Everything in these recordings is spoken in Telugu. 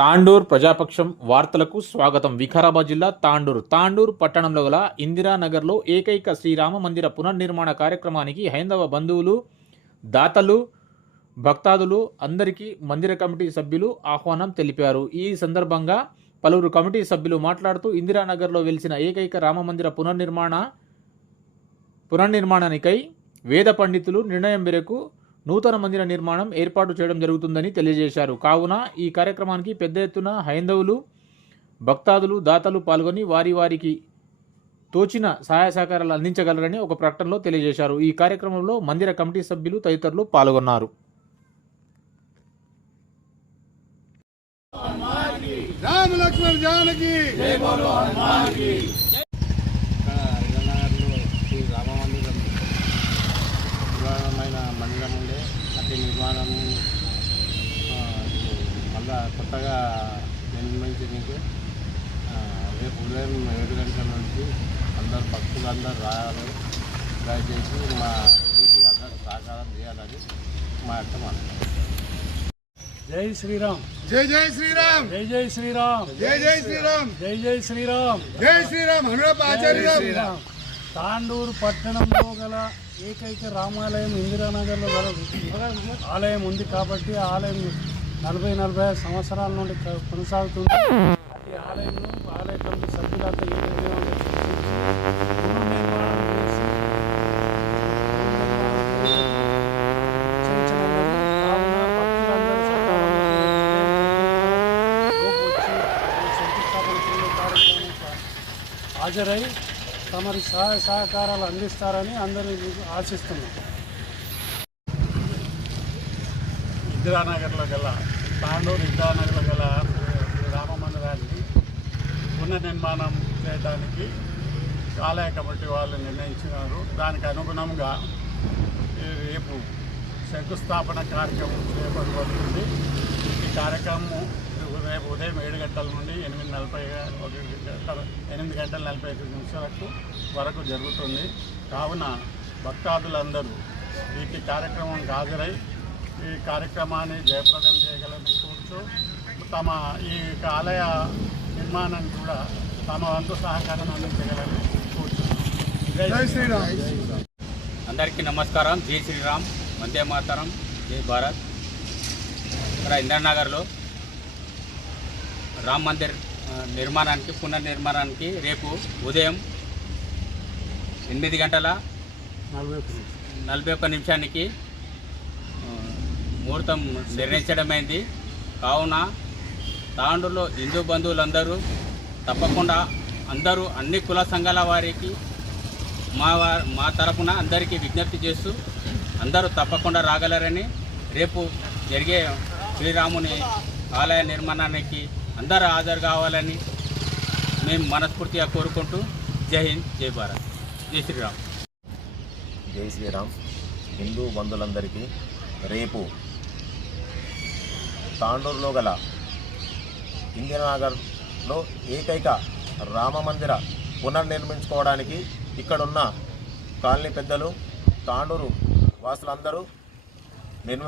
తాండూర్ ప్రజాపక్షం వార్తలకు స్వాగతం. వికారాబాద్ జిల్లా తాండూర్. తాండూర్ పట్టణంలో గల ఇందిరానగర్లో ఏకైక శ్రీరామ మందిర పునర్నిర్మాణ కార్యక్రమానికి హైందవ బంధువులు దాతలు భక్తాదులు అందరికీ మందిర కమిటీ సభ్యులు ఆహ్వానం తెలిపారు. ఈ సందర్భంగా పలువురు కమిటీ సభ్యులు మాట్లాడుతూ ఇందిరానగర్లో వెలిసిన ఏకైక రామమందిర పునర్నిర్మాణ పునర్నిర్మాణానికై వేద పండితులు నిర్ణయం మేరకు నూతన మందిర నిర్మాణం ఏర్పాటు చేయడం జరుగుతుందని తెలియజేశారు. కావున ఈ కార్యక్రమానికి పెద్ద ఎత్తున హైందవులు భక్తాదులు దాతలు పాల్గొని వారి వారికి తోచిన సహాయ సహకారాలు అందించగలరని ఒక ప్రకటనలో తెలియజేశారు. ఈ కార్యక్రమంలో మందిర కమిటీ సభ్యులు తదితరులు పాల్గొన్నారు. రామ లక్ష్మణ్ జానకి ఇక్కడ ఇళ్ళనగర్లో నిర్మాణం మళ్ళా కొత్తగా నిర్మించడానికి రేపు ఉదయం ఏడు గంటల నుంచి అందరు భక్తులందరూ రావాలి. దయచేసి మా ఇంటికి అందరూ సహకారం చేయాలని మా యొక్క మనం జై శ్రీరామ్. జై జై శ్రీరామ్. జై జై శ్రీరామ్. జై జై శ్రీరామ్. జై జై శ్రీరామ్. జై శ్రీరామ్. హనురప్ప ఆచార్య శ్రీరామ్. తాండూరు పట్టణంలో గల ఏకైక రామాలయం ఇందిరానగర్లో ఆలయం ఉంది కాబట్టి ఆలయం నలభై నలభై ఐదు సంవత్సరాల నుండి కొనసాగుతుంది. ఈ ఆలయంలో ఆలయ కమిటీ సభ్యులతో హాజరై తమరి సహాయ సహకారాలు అందిస్తారని అందరినీ ఆశిస్తున్నాం. ఇందిరానగర్లో గల తాండూరు ఇందిరానగర్లో గల రామ మందిరాన్ని పునర్నిర్మాణం చేయడానికి ఆలయ కమిటీ వాళ్ళు నిర్ణయించినారు. దానికి అనుగుణంగా ఈ రేపు శంకుస్థాపన కార్యక్రమం చేపట్టబడుతుంది. ఈ కార్యక్రమం రేపు ఉదయం ఏడు గంటల నుండి ఎనిమిది నలభై ఒక ఎనిమిది గంటల నలభై ఐదు నిమిషాలకు వరకు జరుగుతుంది. కావున భక్తాదులందరూ వీటి కార్యక్రమం హాజరై ఈ కార్యక్రమాన్ని జయప్రదం చేయగలని కూర్చు తమ ఈ యొక్క ఆలయ నిర్మాణానికి కూడా తమ వంతు సహకారం అందించగలని కూర్చు. జై శ్రీరామ్. అందరికీ నమస్కారం. జై శ్రీరామ్. వందే మాతరం. జై భారత్. ఇక్కడ ఇందిరానగర్లో రామ్ మందిర్ నిర్మాణానికి పునర్నిర్మాణానికి రేపు ఉదయం ఎనిమిది గంటల నలభై ఒక్క నిమిషానికి ముహూర్తం నిర్ణయించడమైంది. కావున తాండూరులో హిందూ బంధువులందరూ తప్పకుండా అందరూ అన్ని కుల సంఘాల వారికి మా మా తరపున అందరికీ విజ్ఞప్తి చేస్తూ అందరూ తప్పకుండా రాగలరని రేపు జరిగే శ్రీరాముని ఆలయ నిర్మాణానికి అందరూ హాజరు కావాలని మేము మనస్ఫూర్తిగా కోరుకుంటూ జై హింద్ జై భారత్. జై శ్రీరామ్. జై శ్రీరామ్. హిందూ బంధువులందరికీ రేపు తాండూరులో గల ఇందిరానగర్లో ఏకైక రామ మందిర పునర్నిర్మించుకోవడానికి ఇక్కడున్న కాలనీ పెద్దలు తాండూరు వాసులందరూ నిర్మ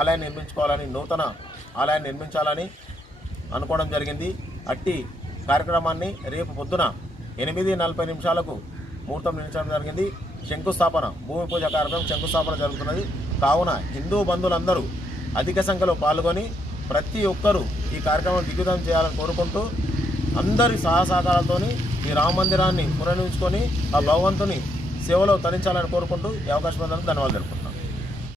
ఆలయాన్ని నిర్మించుకోవాలని నూతన ఆలయాన్ని నిర్మించాలని అనుకోవడం జరిగింది. అట్టి కార్యక్రమాన్ని రేపు పొద్దున ఎనిమిది నలభై నిమిషాలకు ముహూర్తం నిలిచడం జరిగింది. శంకుస్థాపన భూమి పూజ కార్యక్రమం శంకుస్థాపన జరుగుతున్నది. కావున హిందూ బంధువులందరూ అధిక సంఖ్యలో పాల్గొని ప్రతి ఒక్కరూ ఈ కార్యక్రమం దిగ్విధం చేయాలని కోరుకుంటూ అందరి సహసహకారాలతో ఈ రామ మందిరాన్ని పునర్నిర్మించుకొని ఆ భగవంతుని సేవలో తరించాలని కోరుకుంటూ ఈ అవకాశం ధన్యవాదాలు